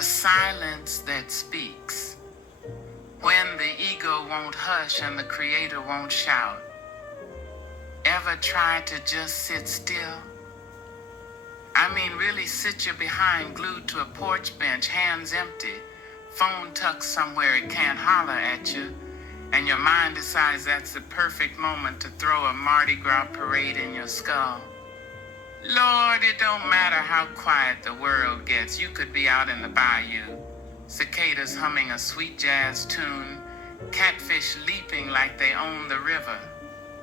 The silence that speaks. When the ego won't hush and the creator won't shout. Ever try to just sit still? I mean, really sit your behind glued to a porch bench, hands empty, phone tucked somewhere it can't holler at you, and your mind decides that's the perfect moment to throw a Mardi Gras parade in your skull. Lord, it don't matter how quiet the world gets. You could be out in the bayou, cicadas humming a sweet jazz tune, catfish leaping like they own the river,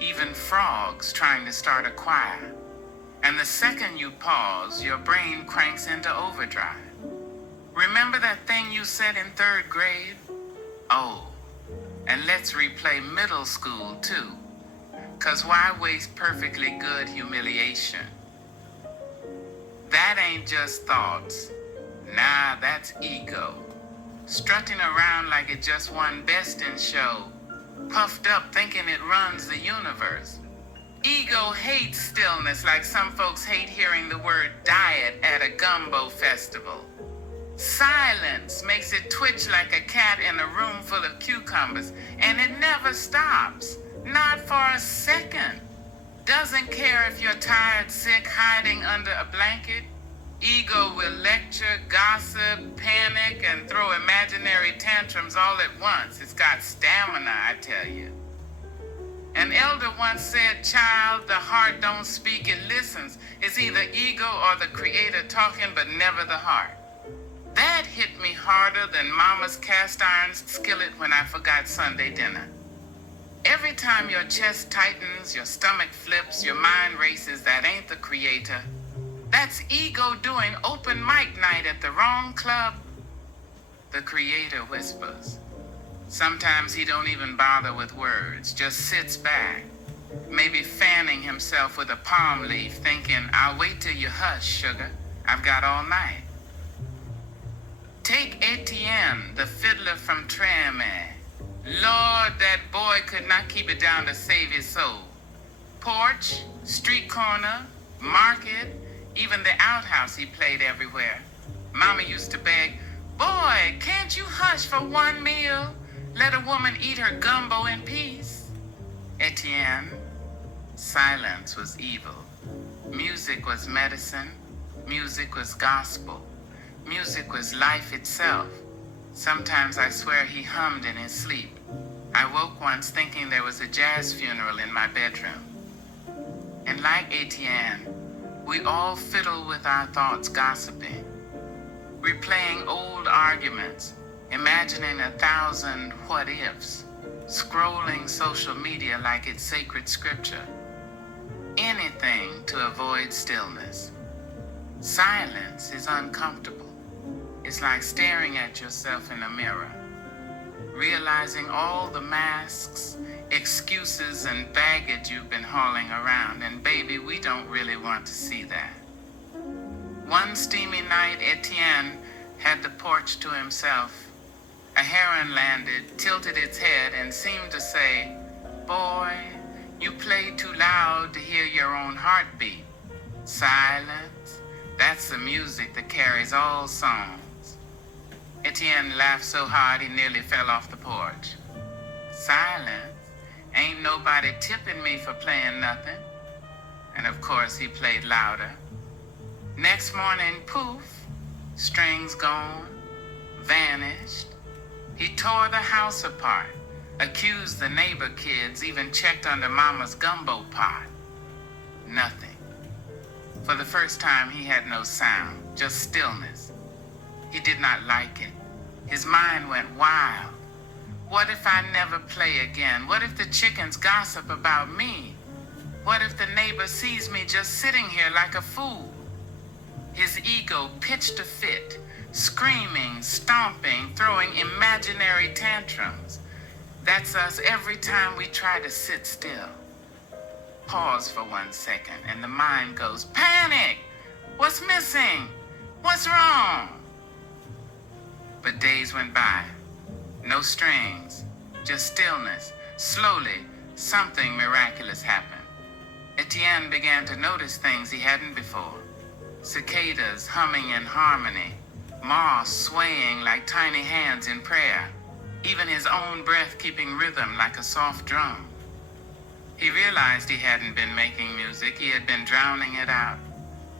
even frogs trying to start a choir. And the second you pause, your brain cranks into overdrive. Remember that thing you said in third grade? Oh, and let's replay middle school too. 'Cause why waste perfectly good humiliation? That ain't just thoughts. Nah, that's ego. Strutting around like it just won Best in Show, puffed up thinking it runs the universe. Ego hates stillness like some folks hate hearing the word diet at a gumbo festival. Silence makes it twitch like a cat in a room full of cucumbers, and it never stops, not for a second. Doesn't care if you're tired, sick, hiding under a blanket. Ego will lecture, gossip, panic, and throw imaginary tantrums all at once. It's got stamina, I tell you. An elder once said, child, the heart don't speak, it listens. It's either ego or the creator talking, but never the heart. That hit me harder than mama's cast iron skillet when I forgot Sunday dinner. Every time your chest tightens, your stomach flips, your mind races, that ain't the creator. That's ego doing open mic night at the wrong club. The creator whispers. Sometimes he don't even bother with words, just sits back, maybe fanning himself with a palm leaf, thinking, I'll wait till you hush, sugar. I've got all night. Take Etienne, the fiddler from Treme. Lord, that boy could not keep it down to save his soul. Porch, street corner, market, even the outhouse he played everywhere. Mama used to beg, boy, can't you hush for one meal? Let a woman eat her gumbo in peace. Etienne, silence was evil. Music was medicine. Music was gospel. Music was life itself. Sometimes I swear he hummed in his sleep. I woke once thinking there was a jazz funeral in my bedroom. And like Etienne, we all fiddle with our thoughts gossiping, replaying old arguments, imagining 1,000 what-ifs, scrolling social media like it's sacred scripture. Anything to avoid stillness. Silence is uncomfortable. It's like staring at yourself in a mirror, realizing all the masks, excuses, and baggage you've been hauling around. And baby, we don't really want to see that. One steamy night, Etienne had the porch to himself. A heron landed, tilted its head, and seemed to say, boy, you play too loud to hear your own heartbeat. Silence, that's the music that carries all songs. Etienne laughed so hard he nearly fell off the porch. Silence, ain't nobody tipping me for playing nothing. And of course he played louder. Next morning, poof, strings gone, vanished. He tore the house apart, accused the neighbor kids, even checked under mama's gumbo pot. Nothing. For the first time, he had no sound, just stillness. He did not like it. His mind went wild. What if I never play again? What if the chickens gossip about me? What if the neighbor sees me just sitting here like a fool? His ego pitched a fit, screaming, stomping, throwing imaginary tantrums. That's us every time we try to sit still. Pause for 1 second, and the mind goes, panic! What's missing? What's wrong? But days went by. No strings, just stillness. Slowly, something miraculous happened. Etienne began to notice things he hadn't before. Cicadas humming in harmony, moss swaying like tiny hands in prayer, even his own breath keeping rhythm like a soft drum. He realized he hadn't been making music, he had been drowning it out,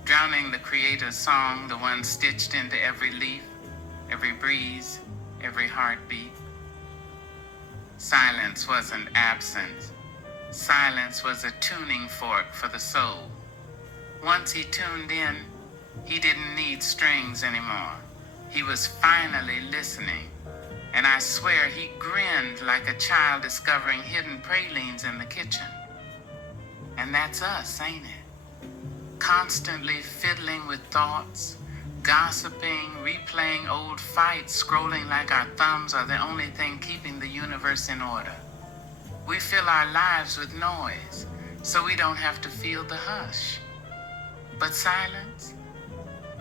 drowning the Creator's song, the one stitched into every leaf, every breeze, every heartbeat. Silence wasn't absence. Silence was a tuning fork for the soul. Once he tuned in, he didn't need strings anymore. He was finally listening. And I swear he grinned like a child discovering hidden pralines in the kitchen. And that's us, ain't it? Constantly fiddling with thoughts, gossiping, replaying old fights, scrolling like our thumbs are the only thing keeping the universe in order. We fill our lives with noise, so we don't have to feel the hush. But silence?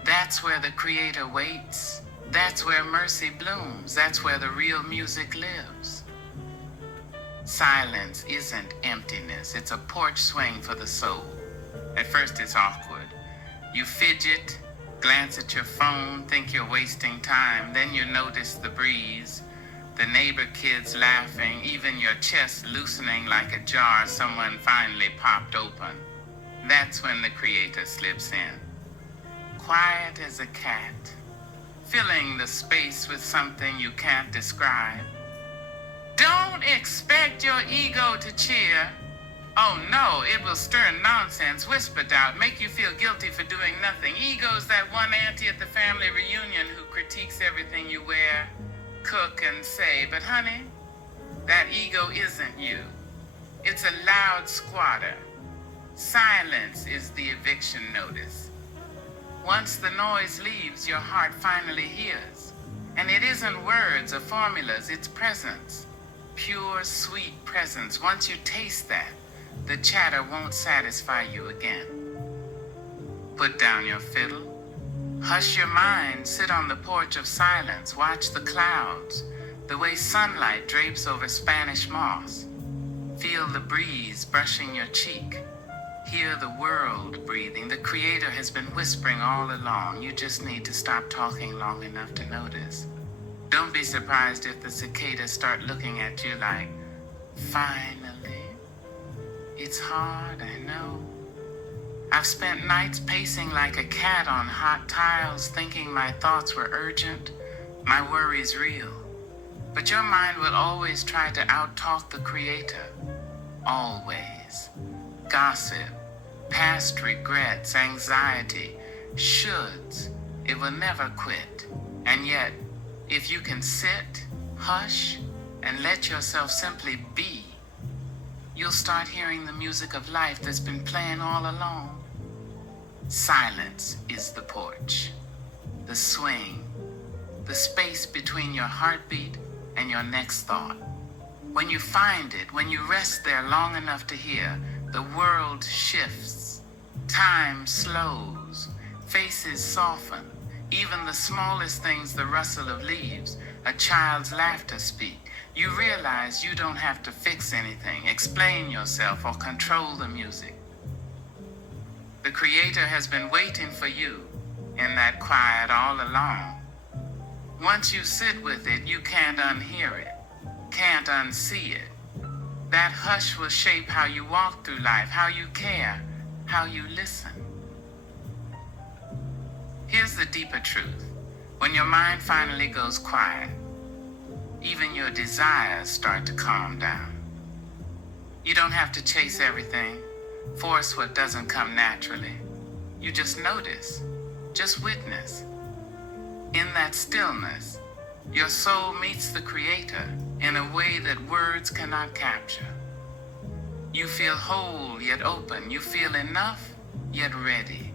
That's where the Creator waits. That's where mercy blooms. That's where the real music lives. Silence isn't emptiness. It's a porch swing for the soul. At first it's awkward. You fidget, glance at your phone, think you're wasting time. Then you notice the breeze, the neighbor kids laughing, even your chest loosening like a jar someone finally popped open. That's when the Creator slips in. Quiet as a cat, filling the space with something you can't describe. Don't expect your ego to cheer. Oh no, it will stir nonsense, whisper doubt, make you feel guilty for doing nothing. Ego's that one auntie at the family reunion who critiques everything you wear, cook, and say. But honey, that ego isn't you. It's a loud squatter. Silence is the eviction notice. Once the noise leaves, your heart finally hears. And it isn't words or formulas, it's presence. Pure, sweet presence. Once you taste that, the chatter won't satisfy you again. Put down your fiddle. Hush your mind, sit on the porch of silence, watch the clouds, the way sunlight drapes over Spanish moss. Feel the breeze brushing your cheek. Hear the world breathing. The Creator has been whispering all along. You just need to stop talking long enough to notice. Don't be surprised if the cicadas start looking at you like, finally. It's hard, I know. I've spent nights pacing like a cat on hot tiles, thinking my thoughts were urgent, my worries real. But your mind will always try to out-talk the Creator. Always. Gossip, past regrets, anxiety, shoulds. It will never quit. And yet, if you can sit, hush, and let yourself simply be, you'll start hearing the music of life that's been playing all along. Silence is the porch, the swing, the space between your heartbeat and your next thought. When you find it, when you rest there long enough to hear, the world shifts, time slows, faces soften, even the smallest things, the rustle of leaves, a child's laughter speak. You realize you don't have to fix anything, explain yourself, or control the music. The Creator has been waiting for you in that quiet all along. Once you sit with it, you can't unhear it, can't unsee it. That hush will shape how you walk through life, how you care, how you listen. Here's the deeper truth. When your mind finally goes quiet, even your desires start to calm down. You don't have to chase everything, force what doesn't come naturally. You just notice, just witness. In that stillness, your soul meets the Creator in a way that words cannot capture. You feel whole yet open. You feel enough yet ready.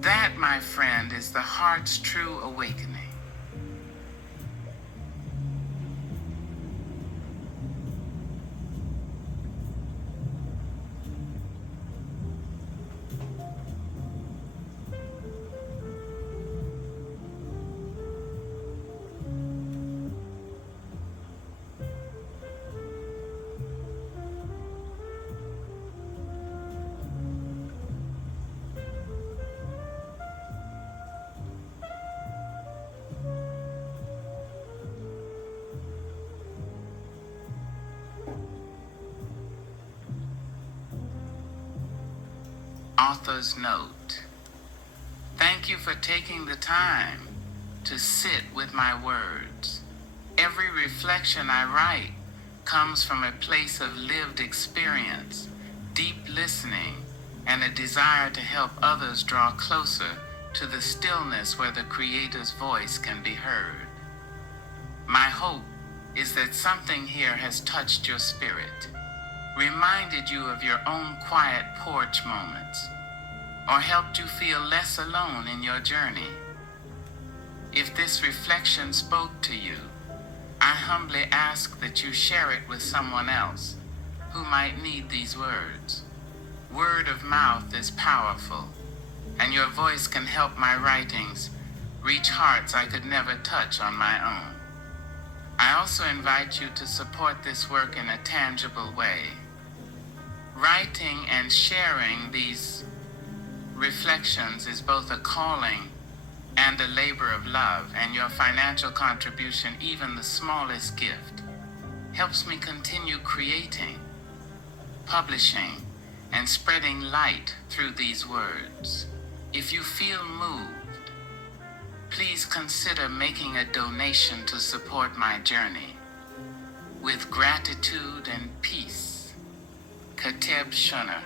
That, my friend, is the heart's true awakening. Author's note. Thank you for taking the time to sit with my words. Every reflection I write comes from a place of lived experience, deep listening, and a desire to help others draw closer to the stillness where the Creator's voice can be heard. My hope is that something here has touched your spirit, reminded you of your own quiet porch moments, or helped you feel less alone in your journey. If this reflection spoke to you, I humbly ask that you share it with someone else who might need these words. Word of mouth is powerful, and your voice can help my writings reach hearts I could never touch on my own. I also invite you to support this work in a tangible way. Writing and sharing these reflections is both a calling and a labor of love, and your financial contribution, even the smallest gift, helps me continue creating, publishing, and spreading light through these words. If you feel moved, please consider making a donation to support my journey. With gratitude and peace, Kateb Shunner.